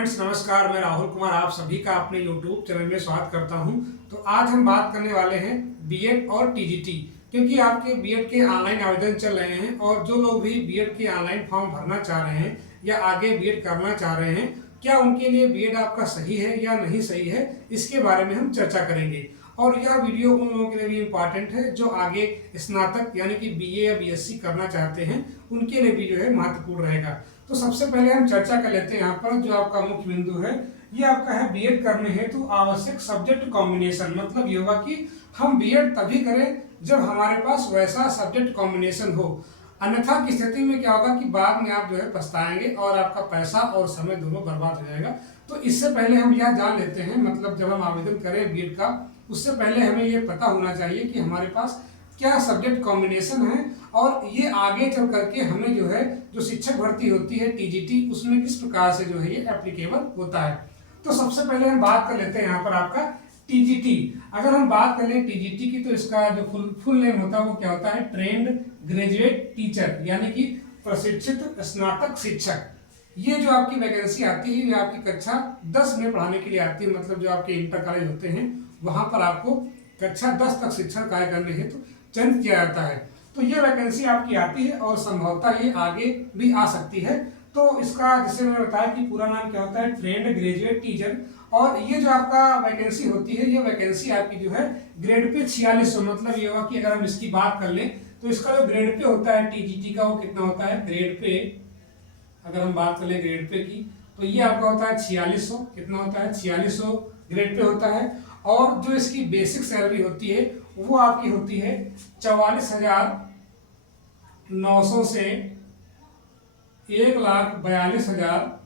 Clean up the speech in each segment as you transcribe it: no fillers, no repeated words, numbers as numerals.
Friends, नमस्कार। मैं राहुल कुमार आप सभी का अपने यूट्यूब चैनल में स्वागत करता हूं। तो आज हम बात करने वाले हैं बीएड और टीजीटी, क्योंकि आपके बीएड के ऑनलाइन आवेदन चल रहे हैं और जो लोग भी बीएड के ऑनलाइन फॉर्म भरना चाह रहे हैं या आगे बीएड करना चाह रहे हैं, क्या उनके लिए बीएड आपका सही है या नहीं सही है, इसके बारे में हम चर्चा करेंगे। और यह वीडियो उन लोगों के लिए भी इम्पॉर्टेंट है जो आगे स्नातक यानी कि बीए या बीएससी करना चाहते हैं, उनके लिए भी जो है महत्वपूर्ण रहेगा। तो सबसे पहले हम चर्चा कर लेते हैं। यहाँ पर जो आपका मुख्य बिंदु है ये आपका है बीएड करने हेतु आवश्यक सब्जेक्ट कॉम्बिनेशन। मतलब ये होगा कि हम बीएड तभी करें जब हमारे पास वैसा सब्जेक्ट कॉम्बिनेशन हो, अन्यथा की स्थिति में क्या होगा कि बाद में आप जो है पछताएंगे और आपका पैसा और समय दोनों बर्बाद हो जाएगा। तो इससे पहले हम यह जान लेते हैं, मतलब जब हम आवेदन करें बीएड का, उससे पहले हमें ये पता होना चाहिए कि हमारे पास क्या सब्जेक्ट कॉम्बिनेशन है और ये आगे चल करके हमें जो है जो शिक्षक भर्ती होती है टीजीटी, उसमें किस प्रकार से जो है ये एप्लीकेबल होता है। तो सबसे पहले हम बात कर लेते हैं यहाँ पर आपका टीजीटी। अगर हम बात कर लें टीजीटी की, तो इसका जो फुल नेम होता है वो क्या होता है, ट्रेंड ग्रेजुएट टीचर, यानी कि प्रशिक्षित स्नातक शिक्षक। ये जो आपकी वैकेंसी आती है ये आपकी कक्षा 10 में पढ़ाने के लिए आती है। मतलब जो आपके इंटर कॉलेज होते हैं वहां पर आपको कक्षा 10 तक शिक्षण कार्य करने हेतु चयनित किया जाता है। तो ये वैकेंसी आपकी आती है और संभवतः ये आगे भी आ सकती है। तो इसका, जैसे मैंने बताया कि पूरा नाम क्या होता है, ट्रेंड ग्रेजुएट टीचर। और ये जो आपका वैकेंसी होती है, ये वैकेंसी आपकी जो है ग्रेड पे 4600, मतलब ये होगा कि अगर हम इसकी बात कर लें तो इसका जो ग्रेड पे होता है टीजीटी का वो कितना होता है, ग्रेड पे अगर हम बात कर लें ग्रेड पे की, तो ये आपका होता है 4600। कितना होता है, 4600 ग्रेड पे होता है। और जो इसकी बेसिक सैलरी होती है वो आपकी होती है 44,900 से 1,42,000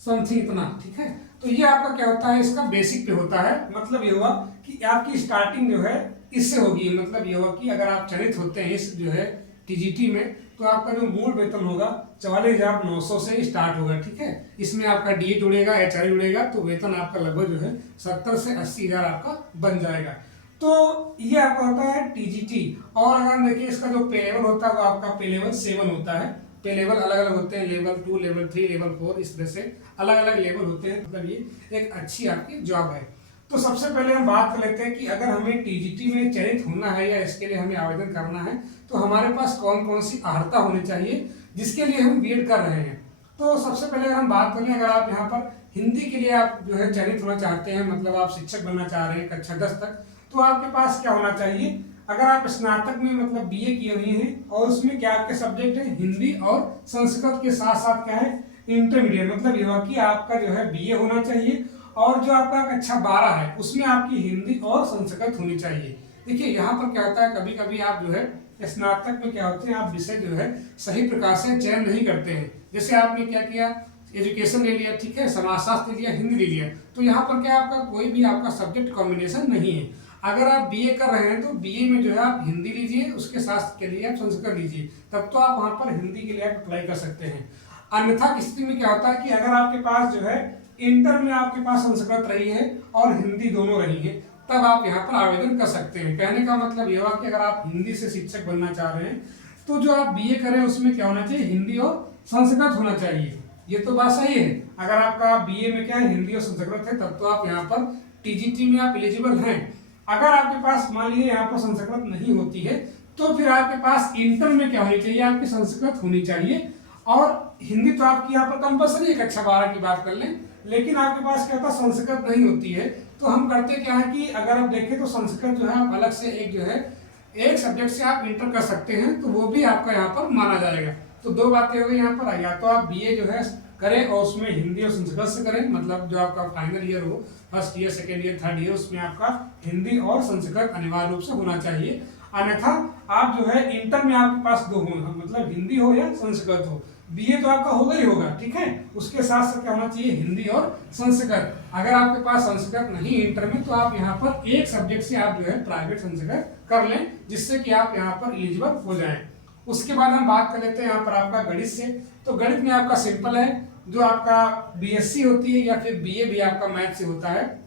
समथिंग, इतना। ठीक है, तो ये आपका क्या होता है, इसका बेसिक पे होता है। मतलब ये हुआ कि आपकी स्टार्टिंग जो है इससे होगी। मतलब ये हुआ कि अगर आप चयनित होते हैं इस जो है टीजीटी में, तो आपका जो मूल वेतन होगा 44,900 से स्टार्ट होगा। ठीक है, इसमें आपका डीए जुड़ेगा, एचआरए जुड़ेगा, तो वेतन आपका लगभग जो है 70 से 80,000 आपका बन जाएगा। तो ये आपका होता है टीजीटी। और अगर हम देखिए इसका जो पे लेवल होता है वो आपका पे लेवल 7 होता है। पे लेवल अलग अलग होते हैं, लेवल 2, लेवल 3, लेवल 4, इस तरह से अलग अलग लेवल होते हैं। मतलब ये एक अच्छी आपकी जॉब है। तो सबसे पहले हम बात कर लेते हैं कि अगर हमें टीजीटी में चयनित होना है या इसके लिए हमें आवेदन करना है तो हमारे पास कौन कौन सी अर्हता होनी चाहिए जिसके लिए हम बीएड कर रहे हैं। तो सबसे पहले अगर हम बात करें, अगर आप यहाँ पर हिंदी के लिए आप जो है चयनित होना चाहते हैं, मतलब आप शिक्षक बनना चाह रहे हैं कक्षा 10 तक, तो आपके पास क्या होना चाहिए, अगर आप स्नातक में मतलब बीए किए हुए हैं और उसमें क्या आपके सब्जेक्ट है हिंदी और संस्कृत के साथ साथ क्या है इंटरमीडिएट, मतलब ये हुआ कि आपका जो है बीए होना चाहिए और जो आपका कक्षा 12 है उसमें आपकी हिंदी और संस्कृत होनी चाहिए। देखिए यहाँ पर क्या होता है, कभी कभी आप जो है स्नातक में क्या होते हैं, आप विषय जो है सही प्रकार से चयन नहीं करते हैं। जैसे आपने क्या किया, एजुकेशन ले लिया, ठीक है, समाजशास्त्र ले लिया, हिंदी ले लिया, तो यहाँ पर क्या आपका कोई भी आपका सब्जेक्ट कॉम्बिनेशन नहीं है। अगर आप बीए कर रहे हैं तो बीए में जो है आप हिंदी लीजिए, उसके साथ के लिए आप संस्कृत लीजिए, तब तो आप वहाँ पर हिंदी के लिए आप अप्लाई कर सकते हैं। अन्यथा की स्थिति में क्या होता है कि अगर आपके पास जो है इंटर में आपके पास संस्कृत रही है और हिंदी दोनों रही है, तब आप यहाँ पर आवेदन कर सकते हैं। कहने का मतलब ये हुआ कि अगर आप हिंदी से शिक्षक बनना चाह रहे हैं तो जो आप बीए करें उसमें क्या होना चाहिए, हिंदी और संस्कृत होना चाहिए। ये तो बात सही है। अगर आपका बीए में क्या है, हिंदी और संस्कृत है, तब तो आप यहाँ पर टीजीटी में आप एलिजिबल हैं। अगर आपके पास मान लीजिए यहाँ पर संस्कृत नहीं होती है तो फिर आपके पास इंटर में क्या होनी चाहिए, आपकी संस्कृत होनी चाहिए। और हिंदी तो आपकी यहाँ पर कंपल्सरी है, कक्षा 12 की बात कर लें, लेकिन आपके पास क्या होता है संस्कृत नहीं होती है। तो हम करते क्या है कि अगर आप देखें तो संस्कृत जो है आप अलग से एक जो है एक सब्जेक्ट से आप इंटर कर सकते हैं, तो वो भी आपका यहाँ पर माना जाएगा। तो दो बातें हो गई यहाँ पर, या तो आप बीए जो है करें और उसमें हिंदी और संस्कृत से करें, मतलब जो आपका फाइनल ईयर हो, first year, second year, third year, उसमें आपका हिंदी और संस्कृत अनिवार्य रूप से होना चाहिए। अन्यथा आप जो है इंटर में आपके पास दो हो, मतलब हिंदी हो या संस्कृत हो, बीए तो आपका होगा ही होगा। ठीक है, उसके साथ साथ क्या होना चाहिए, हिंदी और संस्कृत। अगर आपके पास संस्कृत नहीं इंटर में, तो आप यहाँ पर एक सब्जेक्ट से आप जो है प्राइवेट संस्कृत कर लें, जिससे कि आप यहाँ पर एलिजिबल हो जाएं। उसके बाद हम बात कर लेते हैं यहाँ पर आपका गणित से। तो गणित में आपका सिंपल है, जो आपका बीएससी होती है या फिर बीए भी आपका मैथ से होता है,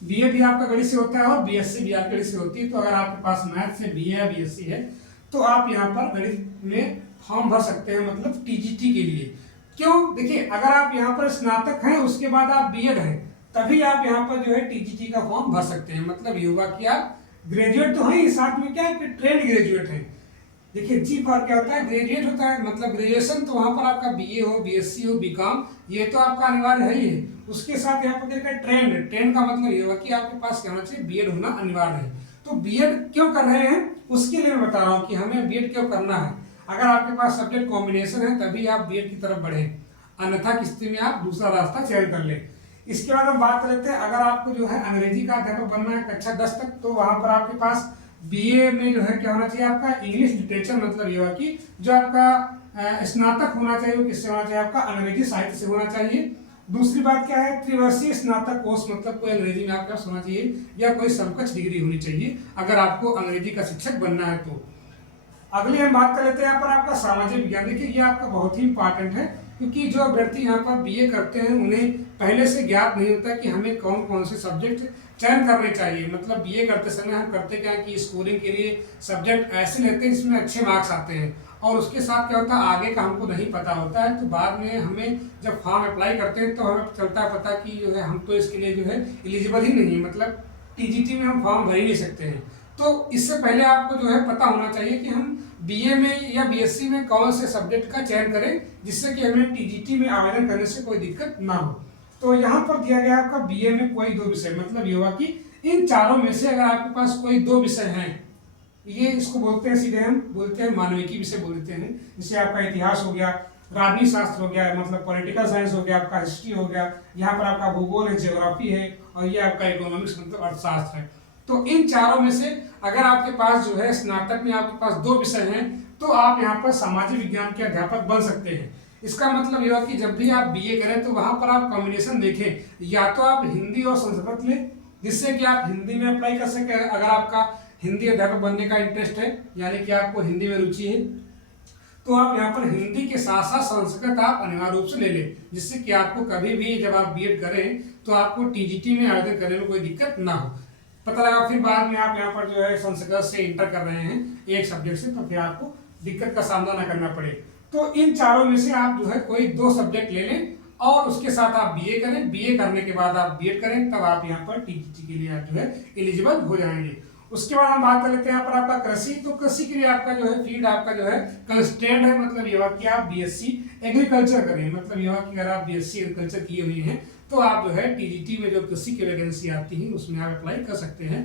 बीए भी आपका गणित से होता है और बीएससी भी आपके गणित से होती है। तो अगर आपके पास मैथ से बीए या बीएससी है तो आप यहाँ पर गणित में फॉर्म भर सकते हैं, मतलब टीजीटी के लिए। क्यों? देखिए, अगर आप यहाँ पर स्नातक हैं उसके बाद आप बीएड हैं, तभी आप यहाँ पर जो है टीजीटी का फॉर्म भर सकते हैं। मतलब ये हुआ कि आप ग्रेजुएट तो हैं ही, साथ में क्या है कि ट्रेंड ग्रेजुएट हैं। देखिए, जी फॉर क्या होता है? ग्रेजुएट होता है, मतलब ग्रेजुएशन तो वहाँ पर आपका बीए हो, बीएससी हो, बीकॉम, ये तो आपका अनिवार्य है ही है। उसके साथ यहाँ पर क्या है? ट्रेंड। ट्रेंड का मतलब ये हुआ कि आपके पास क्या होना चाहिए? बीएड होना अनिवार्य है। तो बीएड क्यों कर रहे हैं उसके लिए मैं बता रहा हूँ कि हमें बीएड क्यों करना है। अगर आपके पास सब्जेक्ट कॉम्बिनेशन है तभी आप बीएड की तरफ बढ़े, अन्यथा की स्थिति में आप दूसरा रास्ता चयन कर ले। इसके बाद हम बात कर लेते हैं, अगर आपको जो है अंग्रेजी का अध्यापक बनना है कक्षा 10 तक, तो वहां पर आपके पास बीए में जो है क्या होना चाहिए? आपका इंग्लिश लिटरेचर, मतलब ये हुआ कि जो आपका स्नातक होना चाहिए वो किससे होना चाहिए? आपका अंग्रेजी साहित्य से होना चाहिए। दूसरी बात क्या है? त्रिवर्षीय स्नातक कोर्स, मतलब कोई अंग्रेजी में आपके पास होना चाहिए या कोई समकक्ष डिग्री होनी चाहिए अगर आपको अंग्रेजी का शिक्षक बनना है तो। अगली हम बात कर लेते हैं यहाँ पर आपका सामाजिक विज्ञान। देखिए, ये आपका बहुत ही इंपॉर्टेंट है, क्योंकि जो अभ्यर्थी यहाँ पर बीए करते हैं उन्हें पहले से ज्ञात नहीं होता कि हमें कौन कौन से सब्जेक्ट चयन करने चाहिए। मतलब बीए करते समय हम करते क्या है कि स्कोरिंग के लिए सब्जेक्ट ऐसे लेते हैं जिसमें अच्छे मार्क्स आते हैं, और उसके साथ क्या होता है आगे का हमको नहीं पता होता है। तो बाद में हमें जब फॉर्म अप्लाई करते हैं तो हमें चलता है पता कि जो है हम तो इसके लिए जो है एलिजिबल ही नहीं, मतलब टीजीटी में हम फॉर्म भर ही नहीं सकते हैं। तो इससे पहले आपको जो है पता होना चाहिए कि हम बीए में या बीएससी में कौन से सब्जेक्ट का चयन करें जिससे कि हमें टीजीटी में आवेदन करने से कोई दिक्कत ना हो। तो यहाँ पर दिया गया आपका बीए में कोई दो विषय, मतलब ये हुआ कि इन चारों में से अगर आपके पास कोई दो विषय हैं, ये इसको बोलते हैं सीधे हम बोलते हैं मानविकी विषय बोलते हैं। जैसे आपका इतिहास हो गया, राजनीति शास्त्र हो गया, मतलब पॉलिटिकल साइंस हो गया, आपका हिस्ट्री हो गया, यहाँ पर आपका भूगोल है, ज्योग्राफी है, और ये आपका इकोनॉमिक्स मतलब अर्थशास्त्र है। तो इन चारों में से अगर आपके पास जो है स्नातक में आपके पास दो विषय हैं तो आप यहाँ पर सामाजिक विज्ञान के अध्यापक बन सकते हैं। इसका मतलब यह कि जब भी आप बीए करें तो वहां पर आप कॉम्बिनेशन देखें, या तो आप हिंदी और संस्कृत लें जिससे कि आप हिंदी में अप्लाई कर सकें अगर आपका हिंदी अध्यापक बनने का इंटरेस्ट है, यानी कि आपको हिंदी में रुचि है, तो आप यहाँ पर हिंदी के साथ साथ संस्कृत आप अनिवार्य रूप से ले लें, जिससे कि आपको कभी भी जब आप बीएड करें तो आपको टीजीटी में आवेदन करने में कोई दिक्कत ना हो। पता लगा फिर बाद में आप यहाँ पर जो है संस्कृत से इंटर कर रहे हैं एक सब्जेक्ट से, तो फिर आपको दिक्कत का सामना ना करना पड़े। तो इन चारों में से आप जो है कोई दो सब्जेक्ट ले लें और उसके साथ आप बीए करें। बीए करने के बाद आप बीएड करें, तब आप यहाँ पर टीजीटी के लिए आप जो है एलिजिबल हो जाएंगे। उसके बाद हम बात कर लेते हैं यहाँ पर आपका कृषि। तो कृषि के लिए आपका जो है फील्ड आपका जो है कंस्ट्रेंट है, मतलब ये कि आप बीएससी एग्रीकल्चर करें, मतलब ये कि अगर आप बीएससी एग्रीकल्चर किए हुए हैं तो आप जो है टीजीटी में जो कृषि की वैकेंसी आती है उसमें आप अप्लाई कर सकते हैं।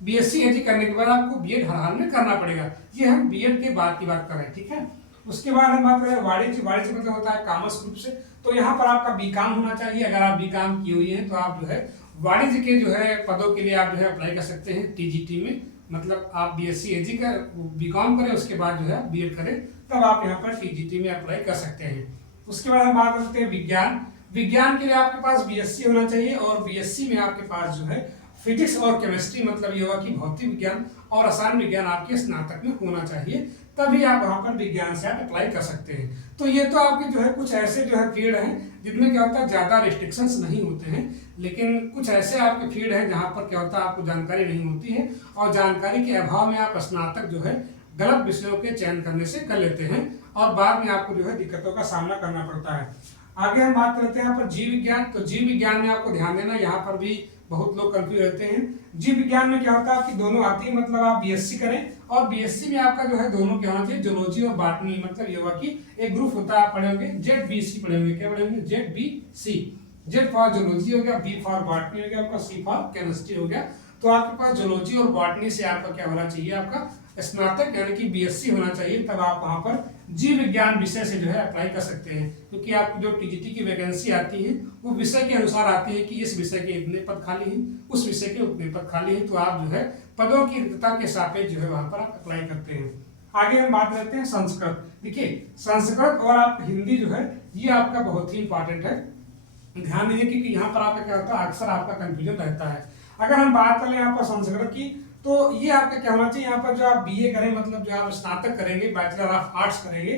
बीएससी एजी करने के बाद आपको बीएड हर हाल में करना पड़ेगा। ये हम बीएड के बाद की बात कर रहे हैं, ठीक है। उसके बाद हम बात करें वाणिज्य। वाणिज्य मतलब होता है कॉमर्स ग्रुप से, तो यहाँ पर आपका बीकॉम होना चाहिए। अगर आप बीकॉम किए हुए हैं तो आप जो है वाणिज्य के जो है पदों के लिए आप जो है अप्लाई कर सकते हैं टीजीटी में। मतलब आप बीएससी एजी का बीकॉम करें, उसके बाद जो है बीएड करें, तब आप यहाँ पर टीजीटी में अप्लाई कर सकते हैं। उसके बाद हम बात करते हैं विज्ञान। विज्ञान के लिए आपके पास बीएससी होना चाहिए, और बीएससी में आपके पास जो है फिजिक्स और केमिस्ट्री, मतलब ये हुआ कि भौतिक विज्ञान और रसायन विज्ञान आपके स्नातक में होना चाहिए, तभी आप वहाँ पर विज्ञान से आप अप्लाई कर सकते हैं। तो ये तो आपके जो है कुछ ऐसे जो है फील्ड हैं जिनमें क्या होता है ज़्यादा रिस्ट्रिक्शंस नहीं होते हैं, लेकिन कुछ ऐसे आपके फील्ड हैं जहाँ पर क्या होता है आपको जानकारी नहीं होती है, और जानकारी के अभाव में आप स्नातक जो है गलत विषयों के चयन करने से कर लेते हैं, और बाद में आपको जो है दिक्कतों का सामना करना पड़ता है। आगे हम बात करते हैं यहाँ पर जीव विज्ञान। तो जीव विज्ञान में आपको ध्यान देना, यहाँ पर भी बहुत लोग कंफ्यूज रहते हैं। जीव विज्ञान में क्या होता है आपकी दोनों आती है, मतलब आप बीएससी करें, और बीएससी में आपका जो है दोनों क्या होना चाहिए, जूलॉजी और बॉटनी, मतलब ये हुआ कि एक ग्रुप होता है, आप पढ़े होंगे जेड-बी-सी पढ़े होंगे। क्या पढ़े होंगे? जेड-बी-सी। जेड फॉर जूलॉजी हो गया, बी फॉर बॉटनी हो गया, आपका सी फॉर केमिस्ट्री हो गया। तो आपके पास जूलॉजी और बॉटनी से आपका क्या होना चाहिए, आपका स्नातक यानी कि बीएससी होना चाहिए, तब आप वहां पर जीव विज्ञान विषय से जो है अप्लाई कर सकते हैं। क्योंकि आपकी जो टीजीटी की वैकेंसी आती है वो विषय के अनुसार आती है कि इस विषय के इतने पद खाली हैं, उस विषय के उतने पद खाली हैं, तो आप जो है पदों की रिक्तता के सापेक्ष जो है वहां पर आप अप्लाई करते हैं। आगे हम बात करते हैं संस्कृत। देखिए, संस्कृत और आप हिंदी जो है ये आपका बहुत ही इंपॉर्टेंट है, ध्यान दीजिए, क्योंकि यहाँ पर आपका क्या होता है अक्सर आपका कंफ्यूजन रहता है। अगर हम बात करें यहाँ पर संस्कृत की, तो ये आपका क्या होना चाहिए, यहाँ पर जो आप बीए करें, मतलब जो आप स्नातक करेंगे, बैचलर ऑफ आर्ट्स करेंगे,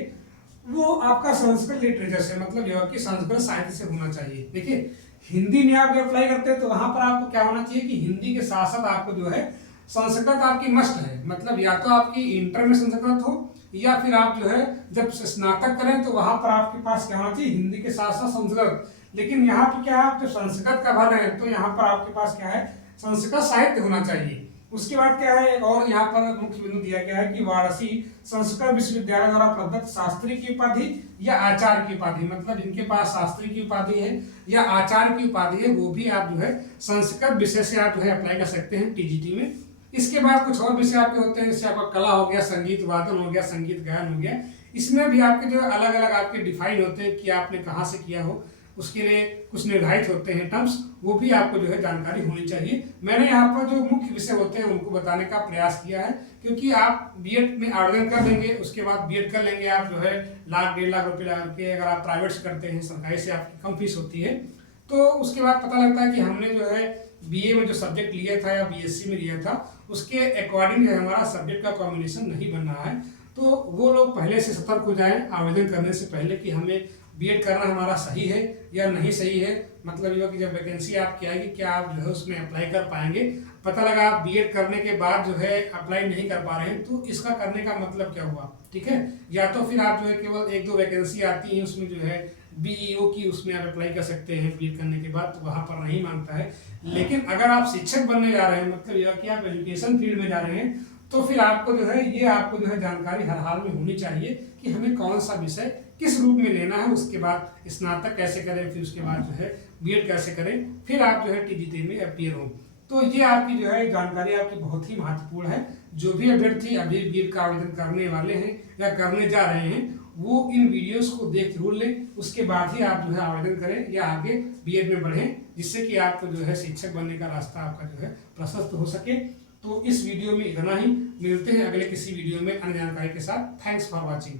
वो आपका संस्कृत लिटरेचर से, मतलब यह कि संस्कृत साहित्य से होना चाहिए। देखिए, हिंदी में आप अप्लाई करते हैं तो वहां पर आपको क्या होना चाहिए कि हिंदी के साथ साथ आपको जो है संस्कृत आपकी मस्ट है, मतलब या तो आपकी इंटर में संस्कृत हो या फिर आप जो है जब स्नातक करें तो वहां पर आपके पास क्या होना चाहिए, हिंदी के साथ साथ संस्कृत। लेकिन यहाँ पे क्या है, आप जब संस्कृत का भर रहे हैं तो यहाँ पर आपके पास क्या है, संस्कृत साहित्य होना चाहिए। उसके बाद क्या है, एक और यहाँ पर मुख्य बिंदु दिया गया है कि वाराणसी संस्कृत विश्वविद्यालय द्वारा प्रदत्त शास्त्री की उपाधि या आचार्य की उपाधि, मतलब जिनके पास शास्त्री की उपाधि है या आचार्य की उपाधि है वो भी आप जो है संस्कृत विषय से आप जो है अप्लाई कर सकते हैं टीजीटी में। इसके बाद कुछ और विषय आपके होते हैं, जैसे आपका कला हो गया, संगीत वादन हो गया, संगीत गायन हो गया। इसमें भी आपके जो अलग अलग आपके डिफाइन होते हैं कि आपने कहाँ से किया हो, उसके लिए कुछ निर्धारित होते हैं टर्म्स, वो भी आपको जो है जानकारी होनी चाहिए। मैंने यहाँ पर जो मुख्य विषय होते हैं उनको बताने का प्रयास किया है, क्योंकि आप बीएड में आवेदन कर देंगे, उसके बाद बीएड कर लेंगे आप जो है 1,00,000-1.5 लाख रुपए लगा के, अगर आप प्राइवेट से करते हैं, सरकारी से आपकी कम फीस होती है, तो उसके बाद पता लगता है कि हमने जो है बीए में जो सब्जेक्ट लिया था या बीएससी में लिया था उसके अकॉर्डिंग हमारा सब्जेक्ट का कॉम्बिनेशन नहीं बन रहा है। तो वो लोग पहले से सतर्क हो जाएं आवेदन करने से पहले कि हमें बीएड करना हमारा सही है या नहीं सही है। मतलब ये कि जब वैकेंसी आपकी आएगी क्या आप जो है उसमें अप्लाई कर पाएंगे। पता लगा आप बीएड करने के बाद जो है अप्लाई नहीं कर पा रहे हैं तो इसका करने का मतलब क्या हुआ, ठीक है। या तो फिर आप जो है केवल 1-2 वैकेंसी आती है उसमें जो है बीईओ की, उसमें आप अप्लाई कर सकते हैं बीएड करने के बाद, तो वहाँ पर नहीं मांगता है। लेकिन अगर आप शिक्षक बनने जा रहे हैं, मतलब यह कि आप एजुकेशन फील्ड में जा रहे हैं, तो फिर आपको जो है ये आपको जो है जानकारी हर हाल में होनी चाहिए कि हमें कौन सा विषय किस रूप में लेना है, उसके बाद स्नातक कैसे करें, फिर उसके बाद जो है बीएड कैसे करें, फिर आप जो है टीजीटी में अपीयर हो। तो ये आपकी जो है जानकारी आपकी बहुत ही महत्वपूर्ण है। जो भी अभ्यर्थी अभी बीएड का आवेदन करने वाले हैं या करने जा रहे हैं वो इन वीडियोस को देख जरूर लें, उसके बाद ही आप जो है आवेदन करें या आगे बीएड में बढ़ें, जिससे कि आपको जो है शिक्षक बनने का रास्ता आपका जो है प्रशस्त हो सके। तो इस वीडियो में इतना ही, मिलते हैं अगले किसी वीडियो में अन्य जानकारी के साथ। Thanks for watching.